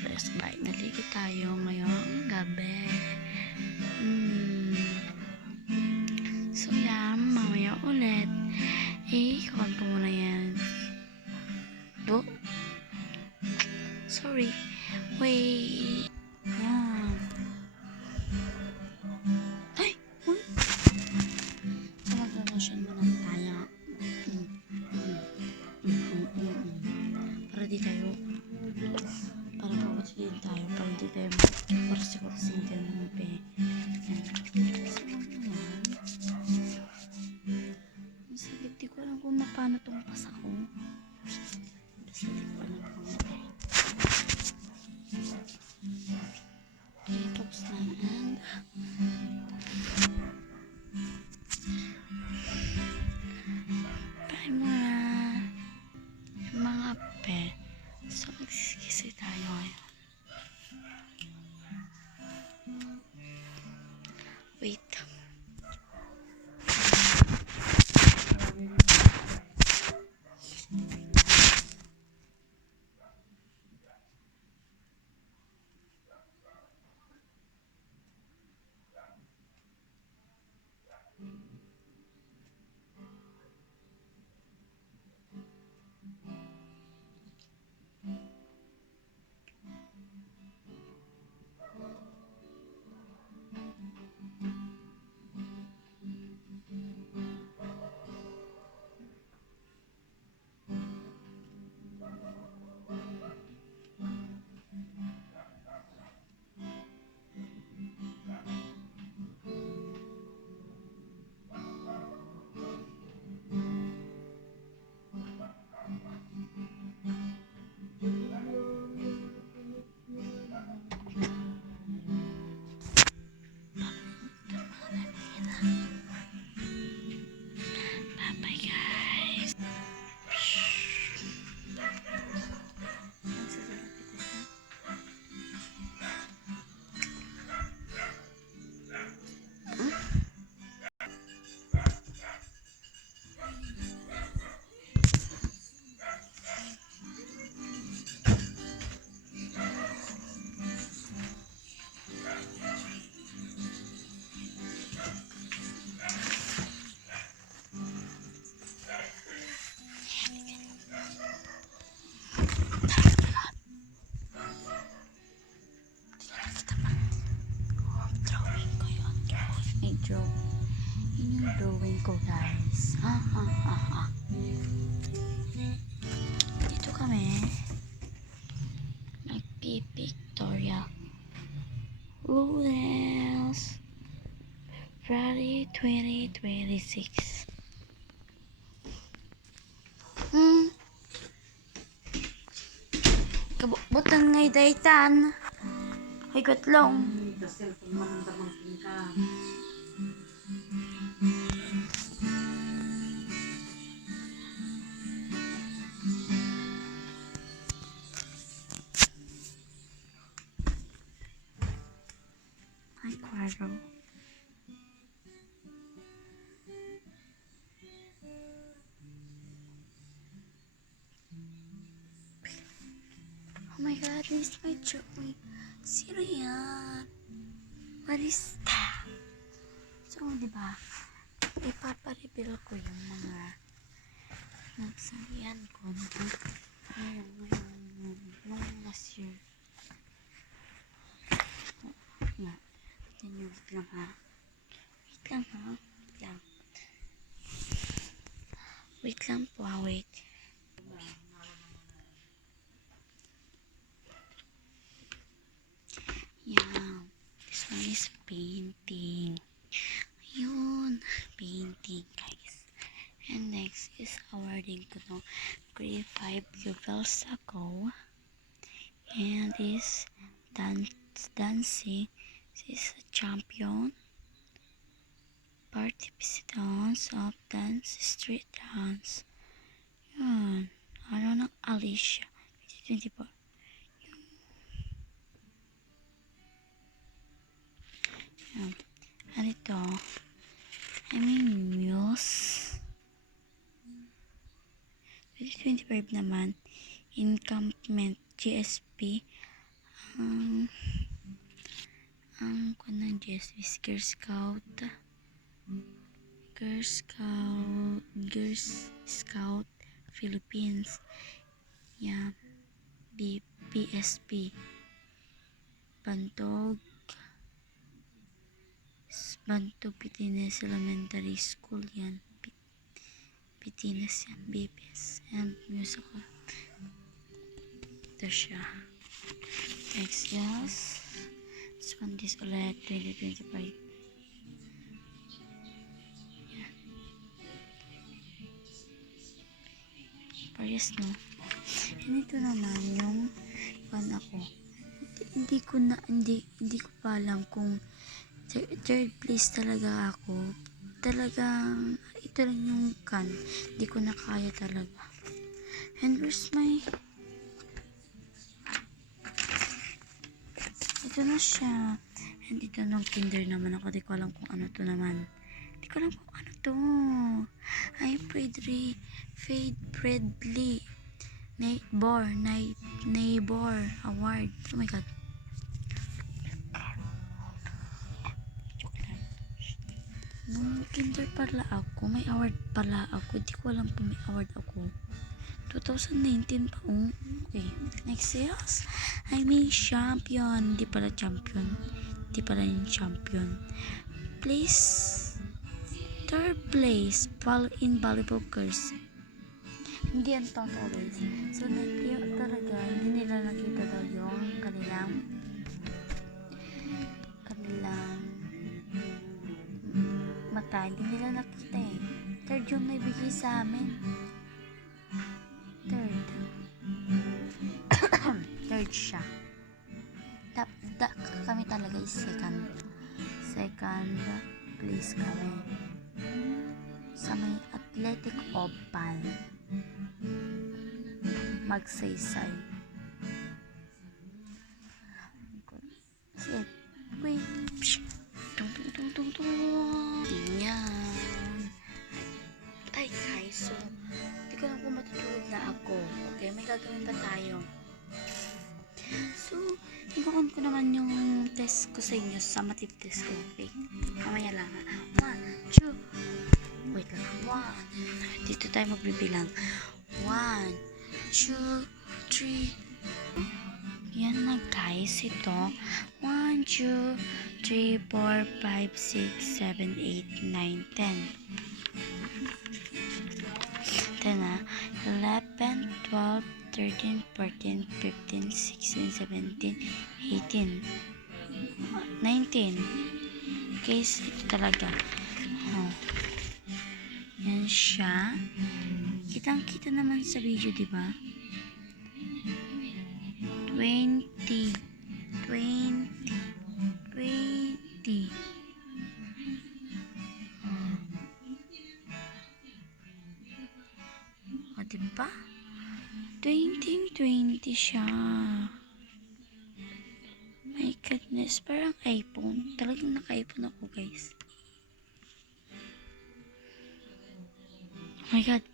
first bite. Naligo tayo ngayong gabi. So yan, mamaya ulit. Kawan ko muna yan. Sorry. Wait. Yan. Ay! Uy! So mag-lotion muna tayo. Para di tayo pagkasin tayo. Para di tayo kursi-kursin tayo ng pe. So yan. Masakit. Di ko alam kung paano itong pasa ko. Basta di ko alam kung okay, tapos na. And try mo na mga pe. So magsisikisi tayo ngayon. Wait. Bye guys. Yun yung drawing ko guys. Dito kami nagpipictorial. Rules Friday 2026. Kabutan ngay daytan. Ay gatlong. Ay kwaro. Oh my god, this is my joke. Sino yan? What is that? So, diba? Ipapa-reveal ko yung mga nagsalian ko nung last year. Nga. Yan yung wait lang ha. Wait lang po ha. Wait. Yan. This one is painting. Ayun. Painting guys. And next is awarding ko no grade 5 pupils ago. And this dancing. This is a champion. Participants of dance, street dance. Yun. Ano ng Alicia. 2024. Yan. Ano ito? Muse. 2025 naman. Encampment GSP ang kanang Jesvis Girl Scout Philippines. Yeah, PSP Bantog Pitinas Elementary School yan. Pitinas yan, BPS and musical. Ito siya. Next, yes. This one is ulit 2025. Yan. Parehas, no? And ito naman yung ako. Hindi ko pa alam kung third place talaga ako. Talagang ito lang yung hindi ko na kaya talaga. And where's my ito na siya. And ito nung kinder naman ako. Di ko alam kung ano to naman. Di ko alam kung ano to. Ay, Fredly Neighbor Award. Oh my God. Nung kinder pala ako, may award pala ako. Di ko alam kung may award ako. 2019 pa. Oh. Okay. Next years, I mean champion. Di pala champion. Di pala yung champion. Place. Third place. In volleyball course. Hindi yan always. So, yun talaga, hindi nila nakita daw yung kanilang mata. Hindi nila nakita eh. Third yung may bigay sa amin. Third siya. Kami talaga is second place kami sa may athletic oval Magsaysay. Wait. Tung. Yan. Ay guys, so hindi ko lang kung matutulog na ako. Okay, may gagawin pa tayo. So, ikukunin ko naman yung test ko sa inyo, summative test ko. Okay, mamaya lang ha. 1, 2, wait lang. 1, dito tayo magbibilang. 1, 2, 3. Yan na guys, ito. 1, 2, 3, 4, 5, 6, 7, 8, 9, 10. Then 11, 12, 13, 14, 15, 16, 17, 18, 19. Guys, ito talaga. Yan siya. Kitang-kita naman sa video, diba? 20. O, diba? 20 siya. My goodness, parang iPhone. Talagang naka-iPhone ako, guys. Oh my God.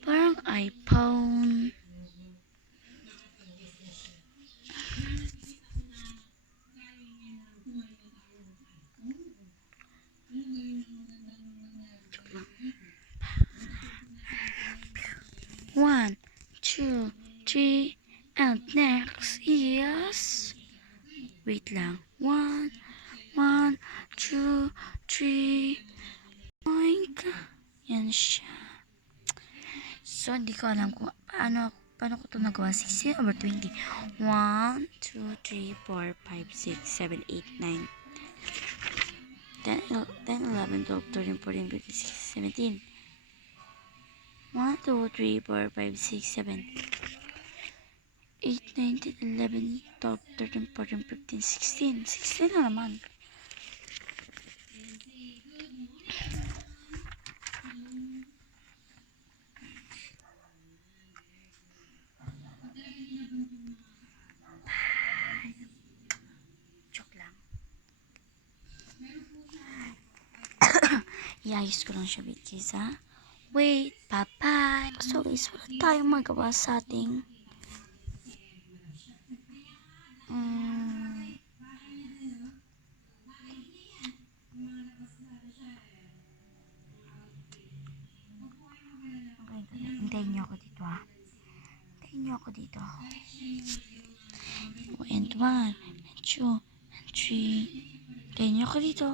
Parang iPhone. One, 2, 3, and next is wait lang. 1, 2, 3. Oink. Yan siya. So, hindi ko alam kung paano ko ito nagawa. 16 over 20. 1, 2, 3, 4, 5, 6, 7, 8, 9, 10, 11, 12, 13, 14, 15, 16, 17. 1, 2, 3, 4, 5, 6, 7, 8, 9, 10, 11, 12, 13, 14, 15, 16. 16 na naman. Joke lang. Iayos ko lang siya, wait guys ha. Wait, bye-bye. So guys, wala tayong magawa sa ating Mm, okay, hintayin niyo ako dito ha. Hintayin niyo ako dito. And one, and two, and three. Hintayin niyo ako dito.